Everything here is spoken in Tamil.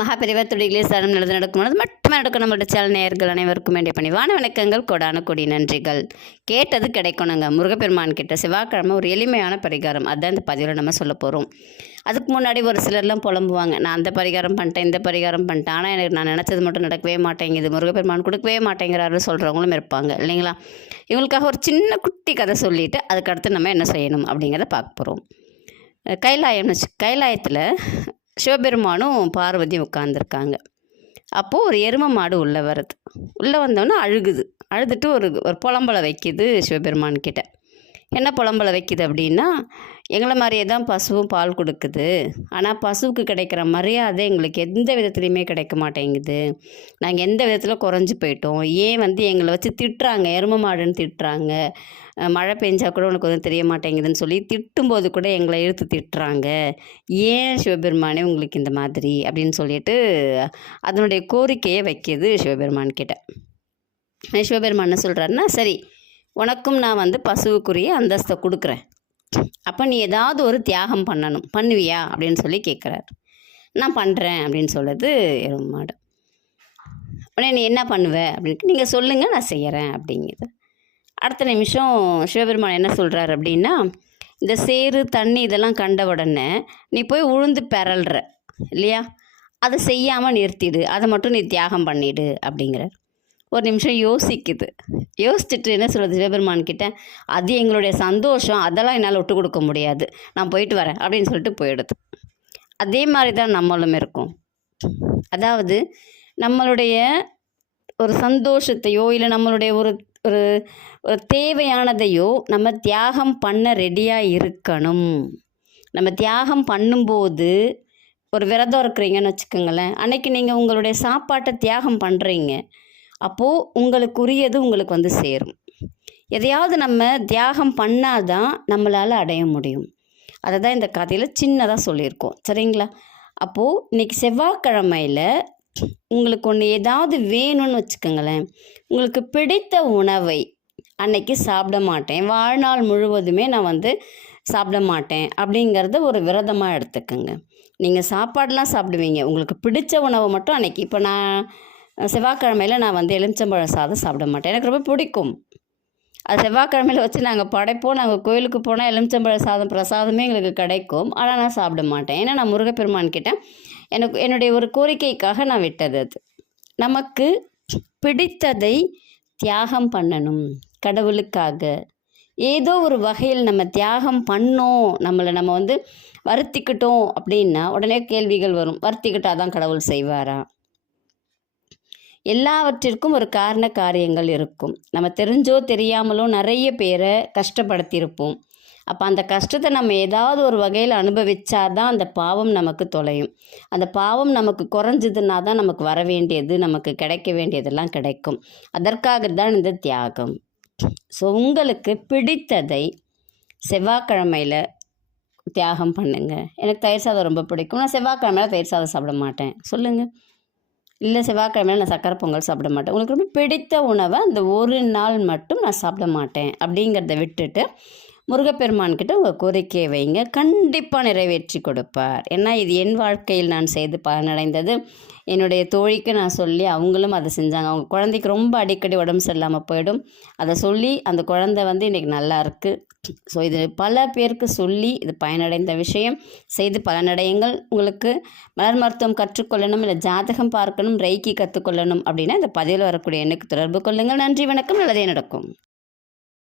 மகாபெரிவர் துடிகளே சரணம் நல்லது நடக்கும் மட்டுமே நடக்கும். நம்மளோட சேனல் நேயர்கள் அனைவருக்கும் வேண்டிய பணிவான வணக்கங்கள், கொடான கொடி நன்றிகள். கேட்டது கிடைக்கணுங்க. முருகப்பெருமான் கிட்ட செவ்வாய்க்கிழமை ஒரு எளிமையான பரிகாரம், அதுதான் இந்த பதிவில் நம்ம சொல்ல போகிறோம். அதுக்கு முன்னாடி ஒரு சிலர்லாம் புலம்புவாங்க, நான் அந்த பரிகாரம் பண்ணிட்டேன், இந்த பரிகாரம் பண்ணிட்டேன், ஆனால் எனக்கு நான் நினச்சது மட்டும் நடக்கவே மாட்டேங்குது, முருகப்பெருமான் கொடுக்கவே மாட்டேங்கிறாரு சொல்கிறவங்களும் இருப்பாங்க இல்லைங்களா. இவங்களுக்காக ஒரு சின்ன குட்டி கதை சொல்லிவிட்டு அதுக்கடுத்து நம்ம என்ன செய்யணும் அப்படிங்கிறத பார்க்க போகிறோம். கைலாயத்தில் சிவபெருமானும் பார்வதியும் உட்காந்துருக்காங்க. அப்போது ஒரு எருமை மாடு உள்ளே வருது. உள்ளே வந்தோன்னே அழுதுட்டு ஒரு புலம்பலை வைக்கிது சிவபெருமான் கிட்ட. என்ன புலம்பலை வைக்கிது அப்படின்னா, எங்களை மாதிரியே தான் பசுவும் பால் கொடுக்குது, ஆனால் பசுவுக்கு கிடைக்கிற மரியாதை எங்களுக்கு எந்த விதத்துலையுமே கிடைக்க மாட்டேங்குது. நாங்கள் எந்த விதத்தில் குறைஞ்சி போயிட்டோம். ஏன் எங்களை வச்சு திட்டுறாங்க, எருமை மாடுன்னு திட்டுறாங்க. மழை பெஞ்சா கூட உனக்கு வந்து தெரிய மாட்டேங்குதுன்னு சொல்லி திட்டும்போது கூட எங்களை இழுத்து திட்டுறாங்க. ஏன் சிவபெருமானே உங்களுக்கு இந்த மாதிரி அப்படின்னு சொல்லிட்டு அதனுடைய கோரிக்கையை வைக்கிது சிவபெருமான் கிட்ட. சிவபெருமான் என்ன சொல்கிறாருன்னா, சரி உனக்கும் நான் பசுவுக்குரிய அந்தஸ்தை கொடுக்குறேன், அப்போ நீ ஏதாவது ஒரு தியாகம் பண்ணுவியா அப்படின்னு சொல்லி கேட்குறாரு. நான் பண்ணுறேன் அப்படின்னு சொல்லுது எருமை மாடு. உடனே நீ என்ன பண்ணுவ அப்படின்னு நீங்கள் சொல்லுங்கள், நான் செய்கிறேன் அப்படிங்குது. அடுத்த நிமிஷம் சிவபெருமான் என்ன சொல்கிறார் அப்படின்னா, இந்த சேறு தண்ணி இதெல்லாம் கண்ட உடனே நீ போய் உழுந்து பெறல்ற இல்லையா, அதை செய்யாமல் நிறுத்திடு, அதை மட்டும் நீ தியாகம் பண்ணிடு அப்படிங்கிறார். ஒரு நிமிஷம் யோசிச்சுட்டு என்ன சொல்கிறது சிவபெருமான் கிட்ட, அது எங்களுடைய சந்தோஷம், அதெல்லாம் என்னால் விட்டு கொடுக்க முடியாது, நான் போயிட்டு வரேன் அப்படின்னு சொல்லிட்டு போயிடுது. அதே மாதிரி தான் நம்மளும் இருக்கும். அதாவது நம்மளுடைய ஒரு சந்தோஷத்தையோ இல்லை நம்மளுடைய ஒரு ஒரு ஒரு தேவையானதையோ நம்ம தியாகம் பண்ண ரெடியாக இருக்கணும். நம்ம தியாகம் பண்ணும்போது, ஒரு விரதம் இருக்கிறீங்கன்னு வச்சுக்கோங்களேன், அன்றைக்கி நீங்கள் உங்களுடைய சாப்பாட்டை தியாகம் பண்ணுறீங்க, அப்போது உங்களுக்குரியது உங்களுக்கு சேரும். எதையாவது நம்ம தியாகம் பண்ணாதான் நம்மளால் அடைய முடியும். அதை தான் இந்த கதையில் சின்னதாக சொல்லியிருக்கோம், சரிங்களா. அப்போது இன்றைக்கி செவ்வாய்க்கிழமையில் உங்களுக்கு ஒன்று ஏதாவது வேணும்னு வச்சுக்கோங்களேன், உங்களுக்கு பிடித்த உணவை அன்னைக்கு சாப்பிட மாட்டேன், வாழ்நாள் முழுவதுமே நான் சாப்பிட மாட்டேன் அப்படிங்கிறத ஒரு விரதமாக எடுத்துக்கோங்க. நீங்கள் சாப்பாடெலாம் சாப்பிடுவீங்க, உங்களுக்கு பிடிச்ச உணவை மட்டும் அன்னைக்கு. இப்போ நான் செவ்வாய்க்கிழமையில் நான் எலுமிச்சம்பழம் சாதம் சாப்பிட மாட்டேன், எனக்கு ரொம்ப பிடிக்கும். அது செவ்வாய்க்கிழமையில் வச்சு நாங்கள் படைப்போம், நாங்கள் கோயிலுக்கு போனால் எலுமிச்சம்பழ சாதம் பிரசாதமே எங்களுக்கு கிடைக்கும், ஆனால் நான் சாப்பிட மாட்டேன். ஏன்னா நான் முருகப்பெருமான் கிட்ட என்னுடைய ஒரு கோரிக்கைக்காக நான் விட்டது. அது நமக்கு பிடித்ததை தியாகம் பண்ணணும் கடவுளுக்காக. ஏதோ ஒரு வகையில் நம்ம தியாகம் பண்ணோம், நம்ம வருத்திக்கிட்டோம் அப்படின்னா உடனே கேள்விகள் வரும். வருத்திக்கிட்டால் தான் கடவுள் செய்வாரா? எல்லாவற்றிற்கும் ஒரு காரண காரியங்கள் இருக்கும். நம்ம தெரிஞ்சோ தெரியாமலோ நிறைய பேரை கஷ்டப்படுத்தியிருப்போம். அப்போ அந்த கஷ்டத்தை நம்ம ஏதாவது ஒரு வகையில் அனுபவிச்சாதான் அந்த பாவம் நமக்கு தொலையும். அந்த பாவம் நமக்கு குறைஞ்சதுன்னா தான் நமக்கு வர வேண்டியது, நமக்கு கிடைக்க வேண்டியதெல்லாம் கிடைக்கும். அதற்காக தான் இந்த தியாகம். ஸோ உங்களுக்கு பிடித்ததை செவ்வாய்க்கிழமையில் தியாகம் பண்ணுங்க. எனக்கு தயிர் சாதம் ரொம்ப பிடிக்கும், நான் செவ்வாய்க்கிழமையில் தயிர் சாதம் சாப்பிட மாட்டேன் சொல்லுங்கள். இல்லை செவ்வாய்க்கிழமையில் நான் சக்கரை பொங்கல் சாப்பிட மாட்டேன். உங்களுக்கு ரொம்ப பிடித்த உணவை அந்த ஒரு நாள் மட்டும் நான் சாப்பிட மாட்டேன் அப்படிங்கிறத விட்டுட்டு முருகப்பெருமான்கிட்ட உங்கள் கோரிக்கையை வைங்க, கண்டிப்பாக நிறைவேற்றி கொடுப்பார். ஏன்னா இது என் வாழ்க்கையில் நான் செய்து பலனடைந்தது. என்னுடைய தோழிக்கு நான் சொல்லி அவங்களும் அதை செஞ்சாங்க. அவங்க குழந்தைக்கு ரொம்ப அடிக்கடி உடம்பு சரியில்லாமல் போயிடும், அதை சொல்லி அந்த குழந்தை இன்றைக்கி நல்லா இருக்குது. ஸோ இது பல பேருக்கு சொல்லி இது பயனடைந்த விஷயம். செய்து பலனடையுங்கள். உங்களுக்கு மலர் மருத்துவம் கற்றுக்கொள்ளணும், இல்லை ஜாதகம் பார்க்கணும், ரைக்கி கற்றுக்கொள்ளணும் அப்படின்னா இந்த பதிவில் வரக்கூடிய எண்ணுக்கு தொடர்பு கொள்ளுங்கள். நன்றி, வணக்கம், நல்லதே நடக்கும்.